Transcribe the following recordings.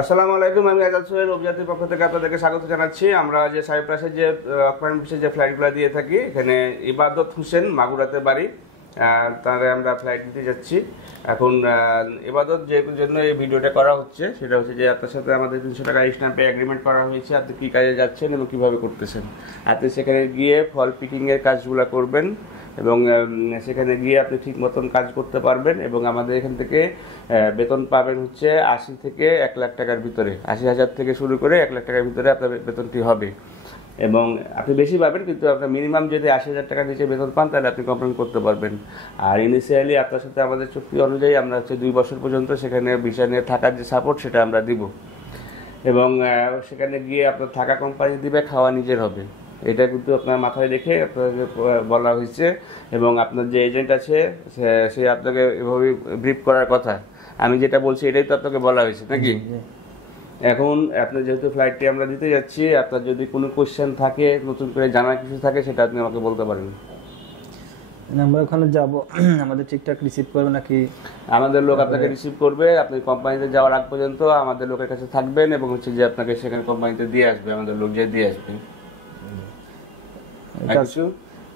আসসালামু আলাইকুম, আমি আজাদ সোহেল অভিযাত্রীর পক্ষ থেকে আপনাদেরকে স্বাগত জানাচ্ছি। আমরা যে সাইপ্রাসের যে অকুপারেন্ট ভিসার যে ফ্লাইটগুলো দিয়ে থাকি, এখানে ইবাদত হোসেন মাগুরাতে বাড়ি, তারে আমরা ফ্লাইট দিতে যাচ্ছি। এখন ইবাদত যে জন্য এই ভিডিওটা করা হচ্ছে সেটা হচ্ছে যে আপনার সাথে আমাদের 300 টাকা স্ট্যাম্পে এগ্রিমেন্ট করা হয়েছে। আপনি কী কাজে যাচ্ছেন এবং কীভাবে করতেছেন। আপনি সেখানে গিয়ে ফল পিকিংয়ের কাজগুলো করবেন এবং সেখানে গিয়ে আপনি ঠিক মতন কাজ করতে পারবেন এবং আমাদের এখান থেকে বেতন পাবেন হচ্ছে 80 থেকে 1 লাখ টাকার ভিতরে, 80,000 থেকে শুরু করে 1 লাখ টাকার ভিতরে আপনার বেতনটি হবে। এবং আপনি বেশি পাবেন, কিন্তু আপনার মিনিমাম যদি 80,000 টাকার নিচে বেতন পান তাহলে আপনি কমপ্লেন করতে পারবেন। আর ইনিশিয়ালি আপনার সাথে আমাদের চুক্তি অনুযায়ী আমরা হচ্ছে 2 বছর পর্যন্ত সেখানে ভিসা নিয়ে থাকার যে সাপোর্ট সেটা আমরা দিব এবং সেখানে গিয়ে আপনার থাকা কোম্পানি দিবে, খাওয়া নিজের হবে। এটা কিন্তু আপনার মাথায় রেখে আপনাকে বলা হয়েছে এবং আপনার যে এজেন্ট আছে সে আপনাকে এভাবে ব্রিফ করার কথা। আমি যেটা বলছি এটাই তো আপনাকে বলা হয়েছে নাকি? এখন আপনার যেহেতু ফ্লাইটটি আমরা দিতে যাচ্ছি, আপনার যদি কোনো কোশ্চেন থাকে, নতুন করে জানার কিছু থাকে, সেটা আপনি আমাকে বলতে পারেন। আমরা ওখানে যাব, আমাদের ঠিকঠাক রিসিভ করবে নাকি? আমাদের লোক আপনাকে রিসিভ করবে। আপনি কোম্পানিতে যাওয়ার আগ পর্যন্ত আমাদের লোকের কাছে থাকবেন এবং হচ্ছে যে আপনাকে সেখানে কোম্পানিতে দিয়ে আসবে, আমাদের লোক যে দিয়ে আসবে।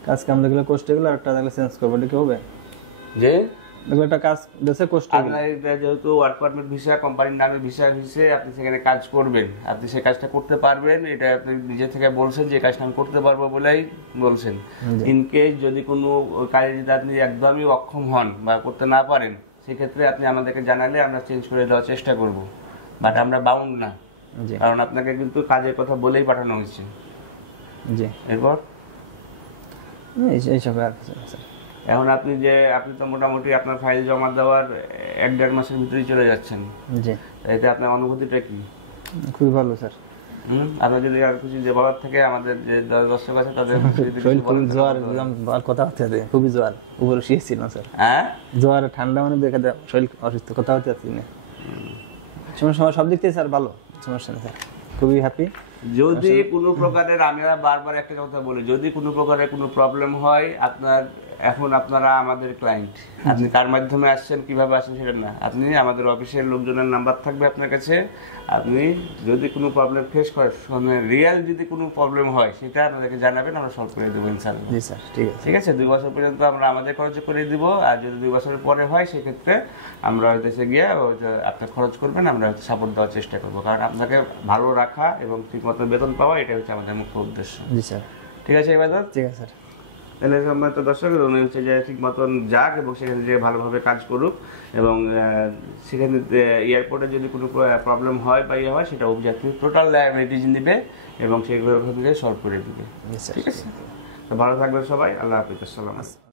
কাজ কাম দেখলে কোস্ট এগুলো একটা দেখলে চেঞ্জ করবো, এটা কি হবে? যে দেখলে একটা কাজ দেশে কোস্ট আপনার যেহেতু ওয়ার্ক পারমিট ভিসা, কোম্পানির নামে ভিসা হয়েছে, আপনি সেখানে কাজ করবেন, আপনি সেই কাজটা করতে পারবেন। এটা আপনি নিজে থেকে বলছেন যে কাজটা আমি করতে পারবো বলেই বলছেন। ইনকেস যদি কোনো কাজে যদি আপনি একদমই অক্ষম হন বা করতে না পারেন, সেক্ষেত্রে আপনি আমাদেরকে জানালে আমরা চেঞ্জ করে দেওয়ার চেষ্টা করব। বাট আমরা বাউন্ড না, কারণ আপনাকে কিন্তু কাজের কথা বলেই পাঠানো হয়েছে। জি, এরপর এইসব আর কিছু না স্যার। এখন আপনি তো মোটামুটি আপনার ফাইল জমা দেওয়ার 1-1.5 মাসের ভিতরেই চলে যাচ্ছেন। জি, এতে আপনার অনুভূতিটা কি? খুবই ভালো স্যার। আপনার যদি আর কিছু যে বলার থাকে, আমাদের যে দর্শক আছে তাদের জোয়ার কথা হতে আছে, খুবই জোয়ার উপরে শুয়েছিল স্যার। হ্যাঁ, জোয়ার ঠান্ডা মানে দেখে শরীর অসুস্থ, কথা হতে আসছি না। সময় সব দিক থেকে স্যার ভালো, সমস্যা নেই স্যার, খুবই হ্যাপি। যদি কোনো প্রকারের, আমরা বারবার একটা কথা বলি, যদি কোনো প্রকারের কোনো প্রবলেম হয়, আপনারা আমাদের ক্লায়েন্ট, আপনি কার মাধ্যমে আসছেন, কিভাবে আসছেন সেটা না, আপনি আমাদের অফিসের লোকজনের নাম্বার থাকবে আপনার কাছে। আপনি যদি কোনো প্রবলেম ফেস করেন, রিয়েল যদি কোনো প্রবলেম হয়, সেটা আপনাদেরকে জানাবেন, আমরা সলভ করে দেবো ইনশাআল্লাহ। জি স্যার, ঠিক আছে। 2 বছর পর্যন্ত আমরা আমাদের খরচে করে দিব। আর যদি 2 বছরের পরে হয়, সেক্ষেত্রে আমরা দেশে গিয়ে আপনি খরচ করবেন, আমরা সাপোর্ট দেওয়ার চেষ্টা করবো, কারণ আপনাকে ভালো রাখা এবং ঠিকমতো বেতন পাওয়া, এটা হচ্ছে আমাদের মুখ্য উদ্দেশ্য। জি স্যার, ঠিক আছে এবার? ঠিক আছে স্যার। তাহলে সম্মানিত দর্শক, উনি হচ্ছে যে ঠিক মতন যাক এবং সেখানে যে ভালোভাবে কাজ করুক এবং সেখানে এয়ারপোর্টে যদি কোনো প্রবলেম হয় বা ইয়ে হয়, সেটা অভিযাত্রী টোটাল লায়াবিলিটিজ নেবে এবং সেগুলো ওখান থেকে সলভ করে দেবে। ঠিক আছে, ভালো থাকবেন সবাই। আল্লাহ হাফিজ, আসসালাম।